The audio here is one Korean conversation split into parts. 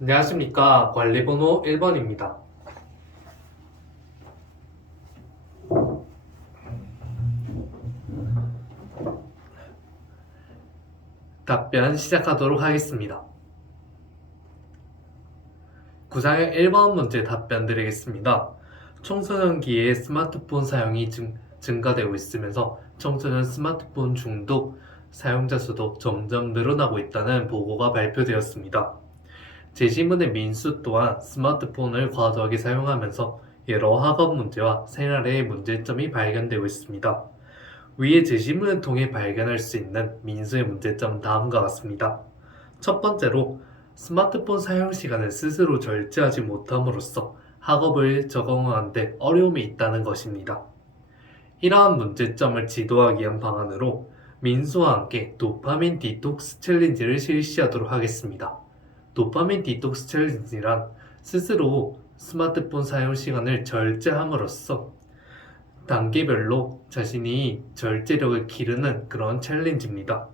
안녕하십니까. 관리번호 1번입니다. 답변 시작하도록 하겠습니다. 구상형 1번 문제 답변 드리겠습니다. 청소년기에 스마트폰 사용이 증가되고 있으면서 청소년 스마트폰 중독 사용자 수도 점점 늘어나고 있다는 보고가 발표되었습니다. 제시문의 민수 또한 스마트폰을 과도하게 사용하면서 여러 학업 문제와 생활의 문제점이 발견되고 있습니다. 위의 제시문을 통해 발견할 수 있는 민수의 문제점은 다음과 같습니다. 첫 번째로 스마트폰 사용 시간을 스스로 절제하지 못함으로써 학업을 적응하는 데 어려움이 있다는 것입니다. 이러한 문제점을 지도하기 위한 방안으로 민수와 함께 도파민 디톡스 챌린지를 실시하도록 하겠습니다. 도파민 디톡스 챌린지란 스스로 스마트폰 사용 시간을 절제함으로써 단계별로 자신이 절제력을 기르는 그런 챌린지입니다.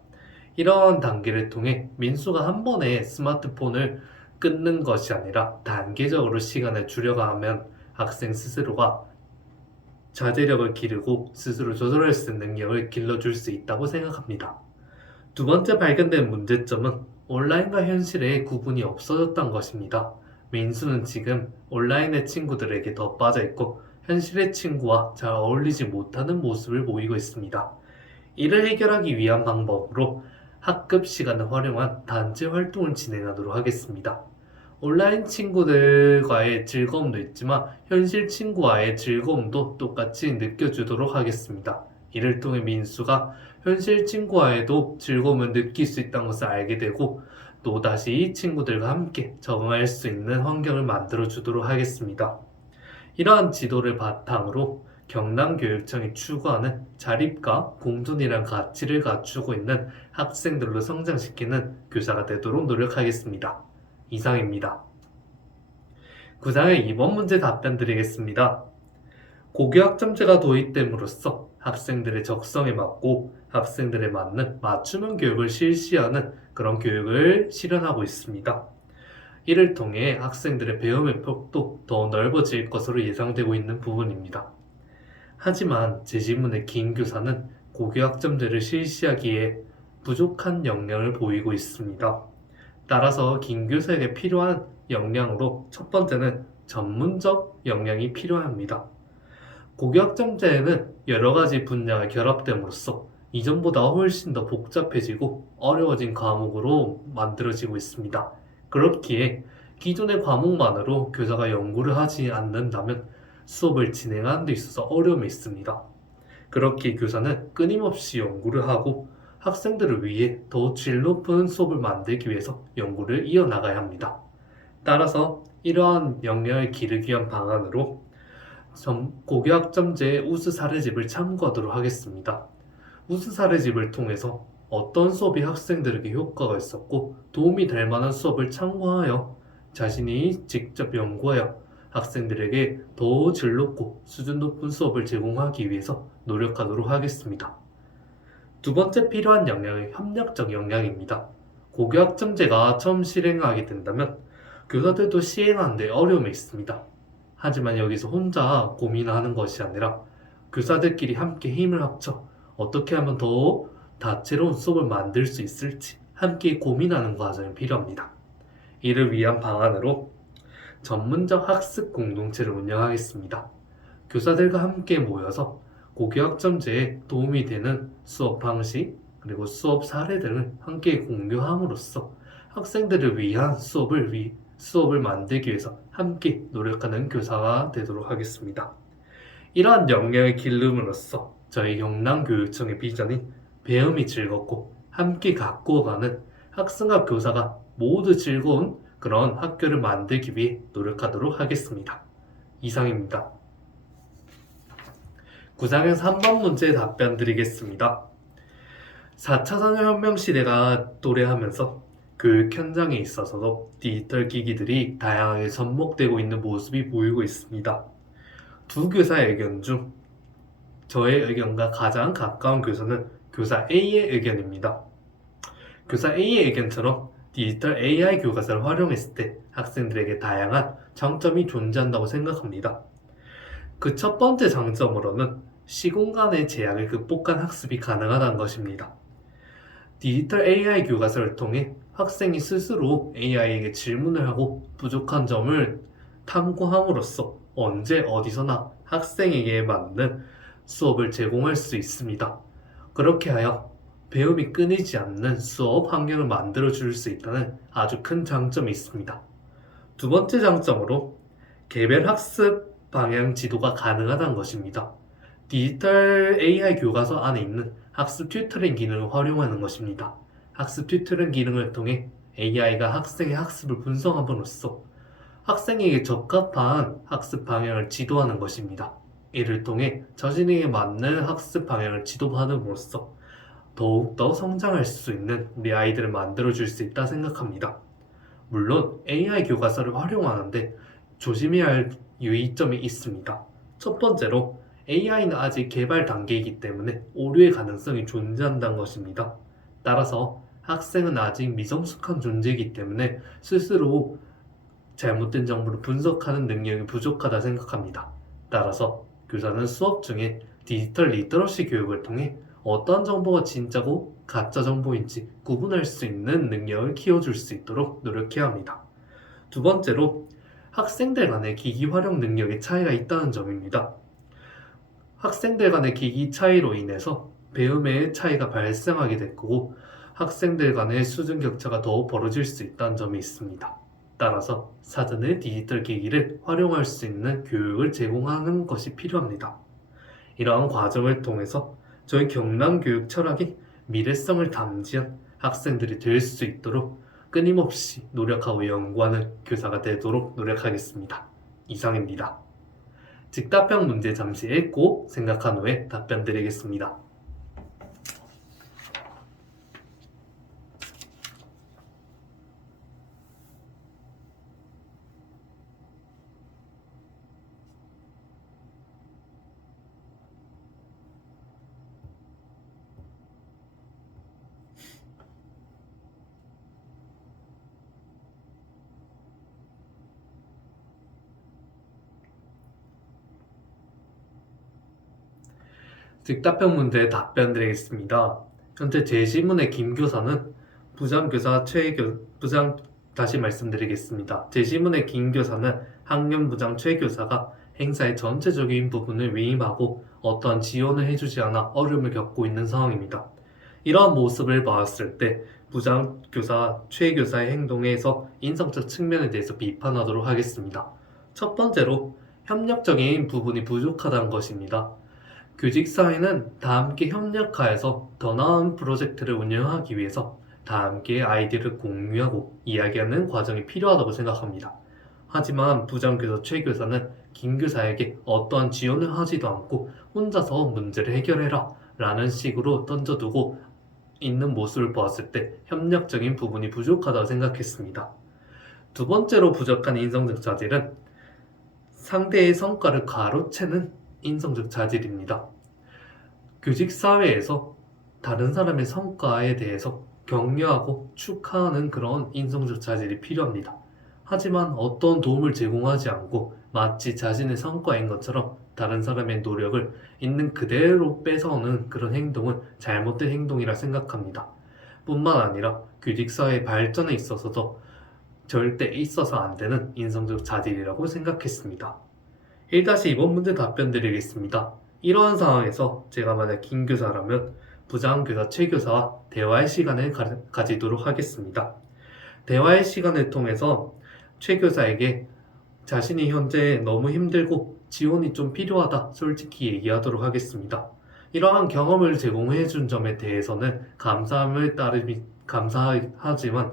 이런 단계를 통해 민수가 한 번에 스마트폰을 끊는 것이 아니라 단계적으로 시간을 줄여가면 학생 스스로가 자제력을 기르고 스스로 조절할 수 있는 능력을 길러줄 수 있다고 생각합니다. 두 번째 발견된 문제점은 온라인과 현실의 구분이 없어졌다는 것입니다. 민수는 지금 온라인의 친구들에게 더 빠져있고 현실의 친구와 잘 어울리지 못하는 모습을 보이고 있습니다. 이를 해결하기 위한 방법으로 학급 시간을 활용한 단체 활동을 진행하도록 하겠습니다. 온라인 친구들과의 즐거움도 있지만 현실 친구와의 즐거움도 똑같이 느껴주도록 하겠습니다. 이를 통해 민수가 현실 친구와에도 즐거움을 느낄 수 있다는 것을 알게 되고 또다시 친구들과 함께 적응할 수 있는 환경을 만들어 주도록 하겠습니다. 이러한 지도를 바탕으로 경남교육청이 추구하는 자립과 공존이란 가치를 갖추고 있는 학생들로 성장시키는 교사가 되도록 노력하겠습니다. 이상입니다. 구상의 2번 문제 답변 드리겠습니다. 고교학점제가 도입됨으로써 학생들의 적성에 맞고 학생들에 맞는 맞춤형 교육을 실시하는 그런 교육을 실현하고 있습니다. 이를 통해 학생들의 배움의 폭도 더 넓어질 것으로 예상되고 있는 부분입니다. 하지만 제시문의 김 교사는 고교학점제를 실시하기에 부족한 역량을 보이고 있습니다. 따라서 김 교사에게 필요한 역량으로 첫 번째는 전문적 역량이 필요합니다. 고교학점제에는 여러 가지 분야가 결합됨으로써 이전보다 훨씬 더 복잡해지고 어려워진 과목으로 만들어지고 있습니다. 그렇기에 기존의 과목만으로 교사가 연구를 하지 않는다면 수업을 진행하는 데 있어서 어려움이 있습니다. 그렇기에 교사는 끊임없이 연구를 하고 학생들을 위해 더 질 높은 수업을 만들기 위해서 연구를 이어나가야 합니다. 따라서 이러한 역량을 기르기 위한 방안으로 고교학점제의 우수 사례집을 참고하도록 하겠습니다. 우수 사례집을 통해서 어떤 수업이 학생들에게 효과가 있었고 도움이 될 만한 수업을 참고하여 자신이 직접 연구하여 학생들에게 더 질 높고 수준 높은 수업을 제공하기 위해서 노력하도록 하겠습니다. 두 번째 필요한 역량은 협력적 역량입니다. 고교학점제가 처음 실행하게 된다면 교사들도 시행하는 데 어려움이 있습니다. 하지만 여기서 혼자 고민하는 것이 아니라 교사들끼리 함께 힘을 합쳐 어떻게 하면 더 다채로운 수업을 만들 수 있을지 함께 고민하는 과정이 필요합니다. 이를 위한 방안으로 전문적 학습 공동체를 운영하겠습니다. 교사들과 함께 모여서 고교학점제에 도움이 되는 수업 방식 그리고 수업 사례 등을 함께 공유함으로써 학생들을 위한 수업을 만들기 위해서 함께 노력하는 교사가 되도록 하겠습니다. 이러한 역량을 기름으로써 저희 경남교육청의 비전인 배움이 즐겁고 함께 가꾸어가는 학생과 교사가 모두 즐거운 그런 학교를 만들기 위해 노력하도록 하겠습니다. 이상입니다. 구상형 3번 문제 답변 드리겠습니다. 4차 산업혁명 시대가 도래하면서 교육 현장에 있어서도 디지털 기기들이 다양하게 접목되고 있는 모습이 보이고 있습니다. 두 교사의 의견 중 저의 의견과 가장 가까운 교사는 교사 A의 의견입니다. 교사 A의 의견처럼 디지털 AI 교과서를 활용했을 때 학생들에게 다양한 장점이 존재한다고 생각합니다. 그 첫 번째 장점으로는 시공간의 제약을 극복한 학습이 가능하다는 것입니다. 디지털 AI 교과서를 통해 학생이 스스로 AI에게 질문을 하고 부족한 점을 탐구함으로써 언제 어디서나 학생에게 맞는 수업을 제공할 수 있습니다. 그렇게 하여 배움이 끊이지 않는 수업 환경을 만들어 줄 수 있다는 아주 큰 장점이 있습니다. 두 번째 장점으로 개별 학습 방향 지도가 가능하다는 것입니다. 디지털 AI 교과서 안에 있는 학습 튜터링 기능을 활용하는 것입니다. 학습 튜터링 기능을 통해 AI가 학생의 학습을 분석함으로써 학생에게 적합한 학습 방향을 지도하는 것입니다. 이를 통해 자신에게 맞는 학습 방향을 지도함으로써 더욱더 성장할 수 있는 우리 아이들을 만들어줄 수 있다 생각합니다. 물론 AI 교과서를 활용하는데 조심해야 할 유의점이 있습니다. 첫 번째로 AI는 아직 개발 단계이기 때문에 오류의 가능성이 존재한다는 것입니다. 따라서 학생은 아직 미성숙한 존재이기 때문에 스스로 잘못된 정보를 분석하는 능력이 부족하다 생각합니다. 따라서 교사는 수업 중에 디지털 리터러시 교육을 통해 어떤 정보가 진짜고 가짜 정보인지 구분할 수 있는 능력을 키워줄 수 있도록 노력해야 합니다. 두 번째로 학생들 간의 기기 활용 능력의 차이가 있다는 점입니다. 학생들 간의 기기 차이로 인해서 배움의 차이가 발생하게 될 거고 학생들 간의 수준 격차가 더 벌어질 수 있다는 점이 있습니다. 따라서 사전에 디지털 기기를 활용할 수 있는 교육을 제공하는 것이 필요합니다. 이러한 과정을 통해서 저희 경남교육 철학이 미래성을 담지한 학생들이 될 수 있도록 끊임없이 노력하고 연구하는 교사가 되도록 노력하겠습니다. 이상입니다. 즉답형 문제 잠시 읽고 생각한 후에 답변 드리겠습니다. 즉답형 문제에 답변 드리겠습니다. 현재 제시문의 김 교사는 다시 말씀드리겠습니다. 제시문의 김 교사는 학년부장 최 교사가 행사의 전체적인 부분을 위임하고 어떠한 지원을 해주지 않아 어려움을 겪고 있는 상황입니다. 이러한 모습을 봤을 때 부장교사 최 교사의 행동에서 인성적 측면에 대해서 비판하도록 하겠습니다. 첫 번째로 협력적인 부분이 부족하다는 것입니다. 교직사회는 다 함께 협력하여서 더 나은 프로젝트를 운영하기 위해서 다 함께 아이디어를 공유하고 이야기하는 과정이 필요하다고 생각합니다. 하지만 부장교사 최 교사는 김 교사에게 어떠한 지원을 하지도 않고 혼자서 문제를 해결해라 라는 식으로 던져두고 있는 모습을 보았을 때 협력적인 부분이 부족하다고 생각했습니다. 두 번째로 부족한 인성적 자질은 상대의 성과를 가로채는 인성적 자질입니다. 교직사회에서 다른 사람의 성과에 대해서 격려하고 축하하는 그런 인성적 자질이 필요합니다. 하지만 어떤 도움을 제공하지 않고 마치 자신의 성과인 것처럼 다른 사람의 노력을 있는 그대로 뺏어오는 그런 행동은 잘못된 행동이라 생각합니다. 뿐만 아니라 교직사회 발전에 있어서도 절대 있어서 안 되는 인성적 자질이라고 생각했습니다. 1-2번 문제 답변 드리겠습니다. 이러한 상황에서 제가 만약 김 교사라면 부장교사 최 교사와 대화의 시간을 가지도록 하겠습니다. 대화의 시간을 통해서 최 교사에게 자신이 현재 너무 힘들고 지원이 좀 필요하다 솔직히 얘기하도록 하겠습니다. 이러한 경험을 제공해 준 점에 대해서는 감사하지만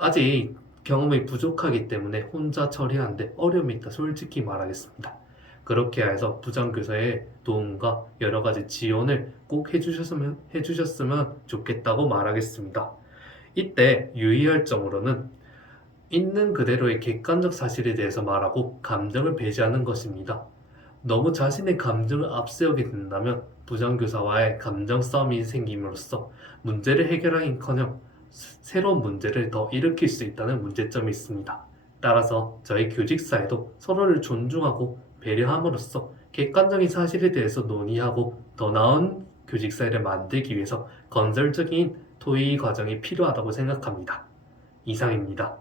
아직 경험이 부족하기 때문에 혼자 처리하는데 어려움이 있다 솔직히 말하겠습니다. 그렇게 해서 부장교사의 도움과 여러 가지 지원을 꼭 해주셨으면 좋겠다고 말하겠습니다. 이때 유의할 점으로는 있는 그대로의 객관적 사실에 대해서 말하고 감정을 배제하는 것입니다. 너무 자신의 감정을 앞세우게 된다면 부장교사와의 감정 싸움이 생김으로써 문제를 해결하기는커녕 새로운 문제를 더 일으킬 수 있다는 문제점이 있습니다. 따라서 저희 교직사에도 서로를 존중하고 배려함으로써 객관적인 사실에 대해서 논의하고 더 나은 교직사회를 만들기 위해서 건설적인 토의 과정이 필요하다고 생각합니다. 이상입니다.